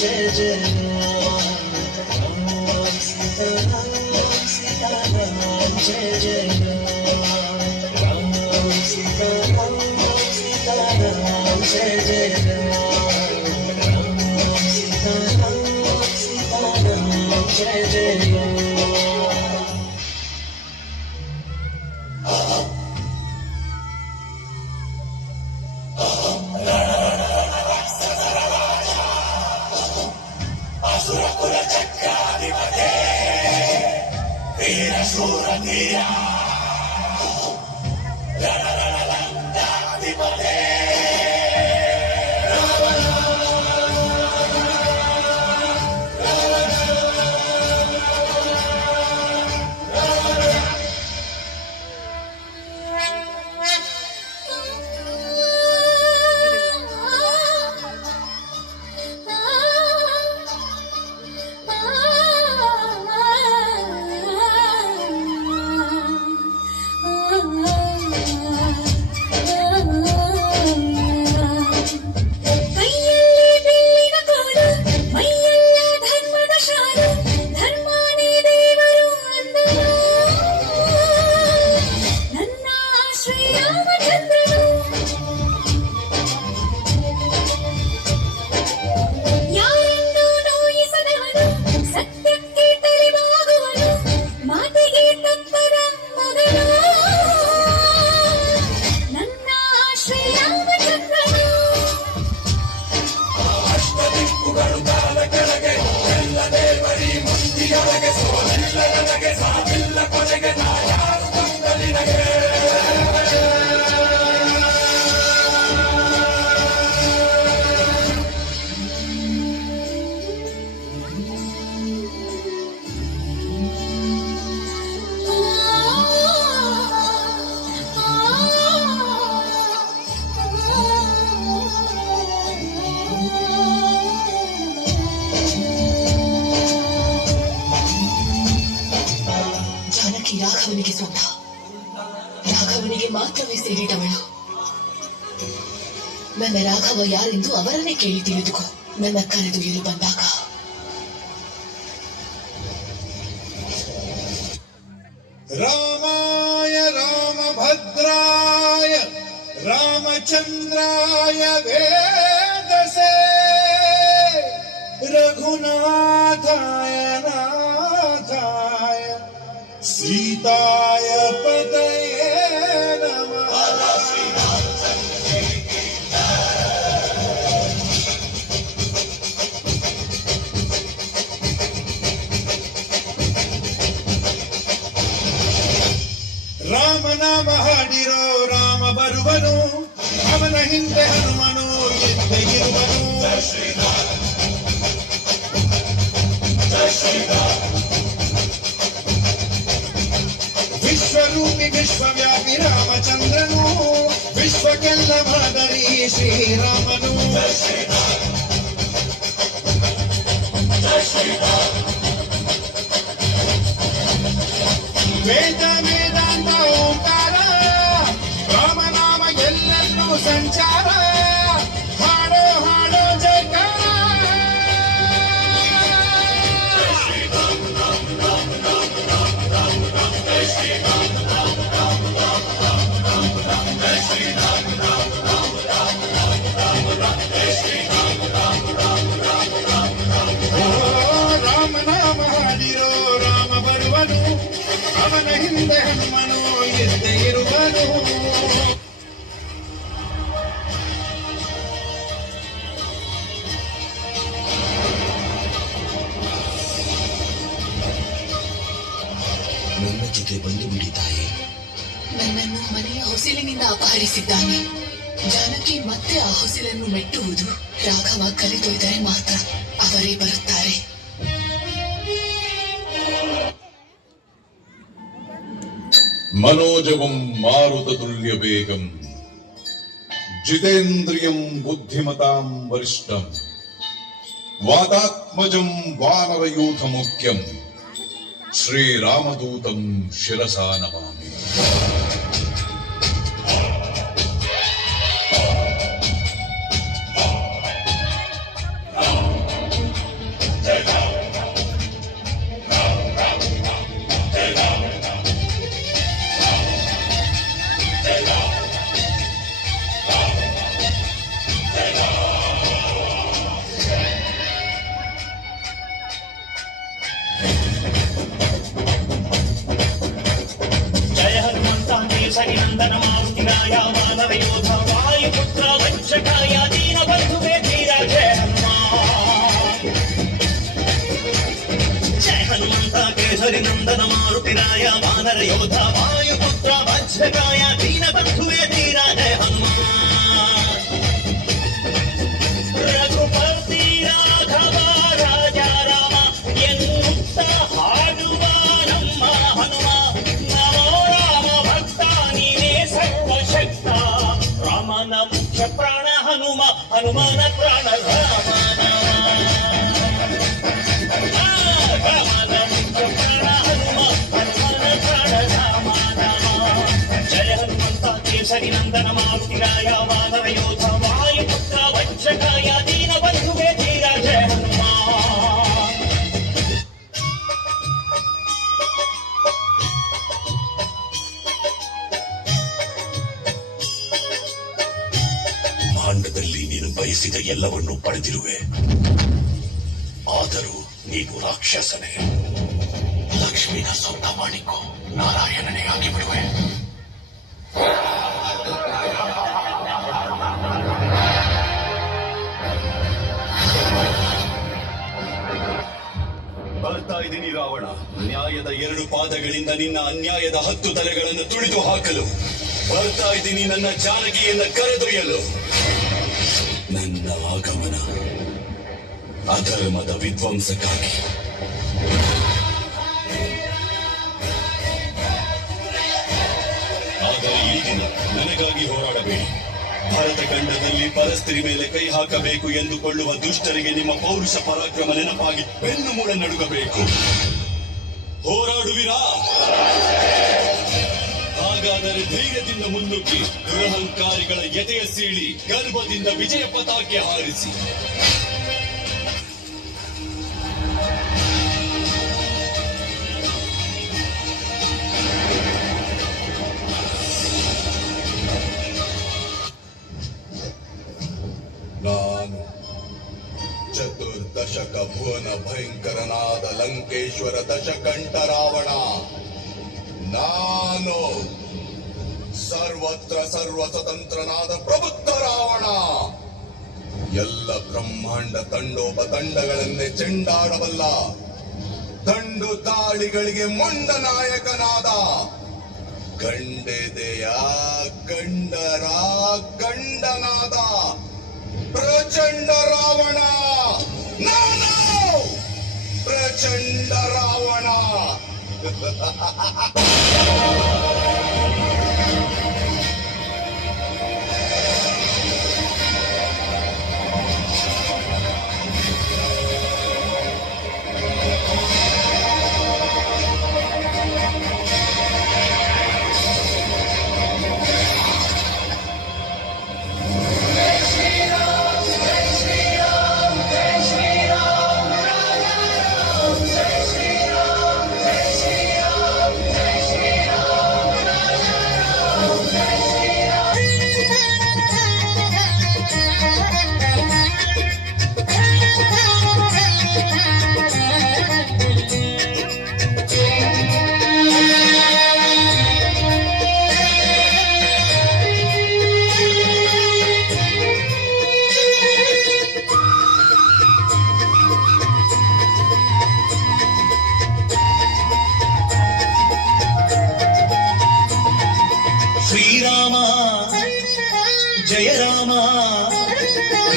जय जय राम सीताराम सीताराम जय जय राम सीताराम सीताराम जय जय राम सीताराम सीताराम जय जय ರಾಘವನಿಗೆ ಸ್ವಂತ, ರಾಘವನಿಗೆ ಮಾತ್ರವೇ ಸೇರಿದವಳು. ನನ್ನ ರಾಘವ ಯಾರೆಂದು ಅವರನ್ನೇ ಕೇಳಿ ತಿಳಿದುಕೋ. ನನ್ನ ಕರೆದು ಇಲ್ಲಿ ಬಂದಾಗ ರಾಮಾಯ ರಾಮಭದ್ರಾಯ ರಾಮಚಂದ್ರಾಯ ವೇದಸೇ ರಘುನಾಥಾಯ ನಾಥಾಯ सीताय पतये नमः. ರಾಮ ನಾಮ ಹಾಡಿರೋ ರಾಮ ಬರುವನು, ಅವನ ಹಿಂದೆ ಹನುಮನು ಇದ್ದೇ ಇರುವನು. ವಿಶ್ವರೂಪಿ ವಿಶ್ವವ್ಯಾಪಿ ರಾಮಚಂದ್ರನು, ವಿಶ್ವಕ್ಕೆಲ್ಲ ಮಾದರಿ ಶ್ರೀರಾಮನು. ವೇದ ವೇದಾಂತ ಓಂಕಾರ, ರಾಮನಾಮ ಎಲ್ಲೆಲ್ಲೂ ಸಂಚಾರ. ಹಾಡೋ ಹಾಡೋ ಜಯಕಾರ. ರಾಮನಾಮ ಹಾಡಿರೋ ರಾಮ ಬರುವನು, ಅವನ ಹಿಂದೆ ಹನುಮನು ಇದ್ದೇ ಇರುವನು. ನನ್ನ ಜೊತೆ ಬಂದು ಬಿಡಿ ತಾಯಿ. ನನ್ನನ್ನು ಮನೆಯ ಹೊಸಿಲಿನಿಂದ ಅಪಹರಿಸಿದ್ದಾನೆ. ಜಾನಕಿ ಮತ್ತೆ ಆ ಹೊಸಿಲನ್ನು ಮೆಟ್ಟುವುದು ರಾಘವ ಕಲಿತೊಯ್ದರೆ ಮಾತ್ರ ಅವರೇ ಬರುತ್ತಾರೆ. മനോജവം മാരുതതുല്യ വേഗം ജിതേന്ദ്രിയം ബുദ്ധിമതാം വരിഷ്ഠം വാതാത്മജം വാനരയൂഥമുഖ്യം ശ്രീരാമദൂതം ശിരസാ നമാമി. ಕೇಸರಿನಂದನ ಮಾರುತಿರಾಯ ವಾನರ ಯೋಧ ವಾಯುಪುತ್ರ ವಜ್ರಕಾಯ ದೀನಬಂಧುವೆ ಧೀರ ಜಯ ಹನುಮಾನ್. ರಘುಪತಿ ರಾಘವ ರಾಜ ರಾಮ ಎನ್ನುತ್ತ ಹಾಡುವ ನಮ್ಮ ಹನುಮ. ನಮೋ ರಾಮ ಭಕ್ತ ನೀನೇ ಸರ್ವಶಕ್ತ. ರಾಮನ ಮುಖ್ಯ ಪ್ರಾಣ ಹನುಮ, ಹನುಮನ ಪ್ರಾಣ ರಾಮ. ರಾಮನ ಮುಖ್ಯ ಪ್ರಾಣ ಹನುಮ, ಹನುಮನ ಪ್ರಾಣ ರಾಮ ನಾಮ. ಜಯ ಹನುಮಂತ ಕೇಸರಿ ನಂದನ ಮಾರುತಿರಾಯ ವಾನರ ಯೋಧ ವಾಯುಪುತ್ರ ವಜ್ರಕಾಯ ದೀನಬಂಧುವೆ ಧೀರ ಜಯ ಹನುಮಾನ್. ಭಾಂಡದಲ್ಲಿ ನೀನು ಬಯಸಿದ ಎಲ್ಲವನ್ನೂ ಪಡೆದಿರುವೆ. ಆದರೂ ನೀನು ರಾಕ್ಷಸನೇ. ಲಕ್ಷ್ಮಿನ ಸ್ವಂತ ಮಾಡಿಕೊ, ನಾರಾಯಣನೇ ಆಗಿಬಿಡುವೆ. ಬರ್ತಾ ಇದ್ದೀನಿ ರಾವಣ. ನ್ಯಾಯದ 2 ಪಾದಗಳಿಂದ ನಿನ್ನ ಅನ್ಯಾಯದ 10 ತಲೆಗಳನ್ನು ತುಳಿದು ಹಾಕಲು ಬರ್ತಾ ಇದ್ದೀನಿ. ನನ್ನ ಜಾನಕಿಯನ್ನ ಕರೆದೊಯ್ಯಲು. ನನ್ನ ಆಗಮನ ಅಧರ್ಮದ ವಿಧ್ವಂಸಕ್ಕಾಗಿ. ಆದರೆ ಈ ದಿನ ನನಗಾಗಿ ಹೋರಾಡಬೇಡಿ. ಭಾರತ ಖಂಡದಲ್ಲಿ ಪರಸ್ತ್ರೀ ಮೇಲೆ ಕೈ ಹಾಕಬೇಕು ಎಂದುಕೊಳ್ಳುವ ದುಷ್ಟರಿಗೆ ನಿಮ್ಮ ಪೌರುಷ ಪರಾಕ್ರಮ ನೆನಪಾಗಿ ಬೆನ್ನು ಮೂಳೆ ನಡುಗಬೇಕು. ಹೋರಾಡುವಿರಾ? ಹಾಗಾದರೆ ಧೈರ್ಯದಿಂದ ಮುನ್ನುಗ್ಗಿ ದುರಹಂಕಾರಿಗಳ ಎದೆಯ ಸೀಳಿ ಗರ್ಭದಿಂದ ವಿಜಯ ಪತಾಕೆ ಹಾರಿಸಿ. ನಾನು ಚತುರ್ದಶಕ ಭುವನ ಭಯಂಕರನಾದ ಲಂಕೇಶ್ವರ ದಶಕಂಠ ರಾವಣ. ನಾನು ಸರ್ವತ್ರ ಸರ್ವ ಸ್ವತಂತ್ರನಾದ ಪ್ರಬುದ್ಧ ರಾವಣ. ಎಲ್ಲ ಬ್ರಹ್ಮಾಂಡ ತಂಡೋಪತಂಡಗಳನ್ನೇ ಚೆಂಡಾಡಬಲ್ಲ ದಂಡು ದಾಳಿಗಳಿಗೆ ಮೊಂಡ ನಾಯಕನಾದ ಗಂಡೆದೆಯ ಗಂಡರ ಗಂಡನಾದ ಪ್ರಚಂಡ ರಾವಣ. ನಾನು ಪ್ರಚಂಡ ರಾವಣ. ಶ್ರೀರಾಮ ಜಯ ರಾಮ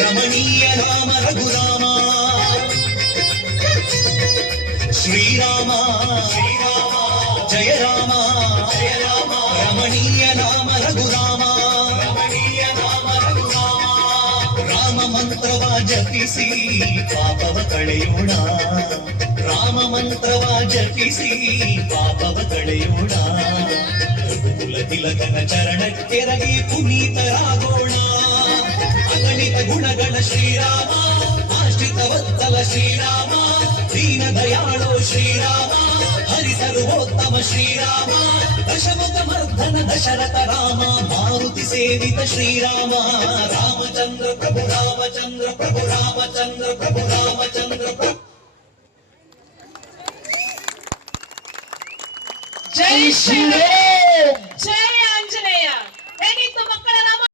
ರಮಣೀಯ ರಾಮ ರಘುರಾಮ. ಶ್ರೀರಾಮ ಶ್ರೀರಾಮ ಜಯ ರಾಮ ಜಯ ರಾಮ ರಮಣೀಯ ರಾಮ ರಘುರಾಮ. ರಮಣೀಯ ರಾಮ ರಘುರಾಮ. ರಾಮ ಮಂತ್ರವ ಜಪಿಸಿ ಪಾಪವ ಕಳೆಯೋಣ. ರಾಮ ಮಂತ್ರವ ಜಪಿಸಿ ಪಾಪವ ಕಳೆಯೋಣ. ರಘುಕುಲ ತಿಲಕನ ಚರಣಕ್ಕೆರಗಿ ಪುನೀತರಾಗೋಣ. ಅಗಣಿತ ಗುಣಗಳ ಶ್ರೀರಾಮ, ಆಶ್ರಿತ ವತ್ಸಲ ಶ್ರೀರಾಮ, ದೀನ ದಯಾಳೋ ಶ್ರೀರಾಮ, ಹರಿಸರ್ವೋತ್ತಮ ಶ್ರೀರಾಮ, ದಶಮುಖ ಮರ್ಧನ ದಶರಥ ರಾಮ, ಮಾರುತಿ ಸೇವಿತ ಶ್ರೀರಾಮ. ರಾಮಚಂದ್ರ ಪ್ರಭು ರಾಮಚಂದ್ರ ಪ್ರಭು ರಾಮಚಂದ್ರ ಪ್ರಭು ರಾಮಚಂದ್ರ ಪ್ರಭು. ಜೈ ಶ್ರೀರಾಮ್. ಜೈ